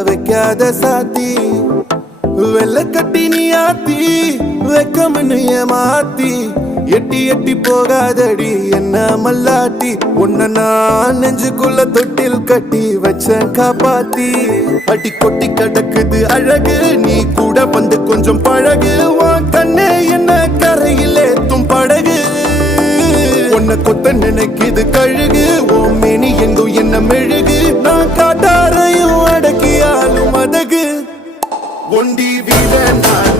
வைக்காத சாத்தி வெள்ள கட்டி நீ ஆத்தி வெக்கம்னு ஏமாத்தி எட்டி எட்டி போகாதடி என்ன மல்லாட்டி உன்ன நான் நெஞ்சுக்குள்ள தொட்டில் கட்டி வச்ச காப்பாத்தி அடி கொட்டி கிடக்குது அழகு நீ கூட வந்து கொஞ்சம் பழகு உன் கண்ணே என்ன கரையில் ஏத்தும் படகு உன்னை கொத்த நினைக்குது கழுகு ஓ மேனி எங்கும் என்ன மெழுகு நான் காட்டாரையும் அடக்கியாலும் அதகு ஒண்டி வீட நான்